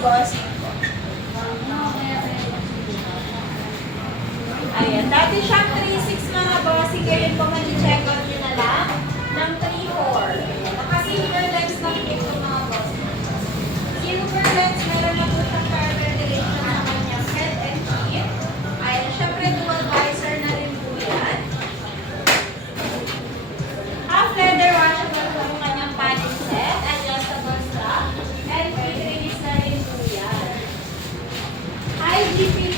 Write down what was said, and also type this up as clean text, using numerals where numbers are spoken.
boss. Ayan. Dati siyang 3.6 mga boss. Ngayon po mag-check out nyo na lang ng 3.4. Naka-silver lens lang ito mga boss. Silver lens, meron na po siyang power ventilation sa kanyang head and feet. Ayan. Siyempre, dual visor na rin po yan. Half leather washable po yung kanyang padding set. Adjustable strap. And quick release na rin po yan. High GP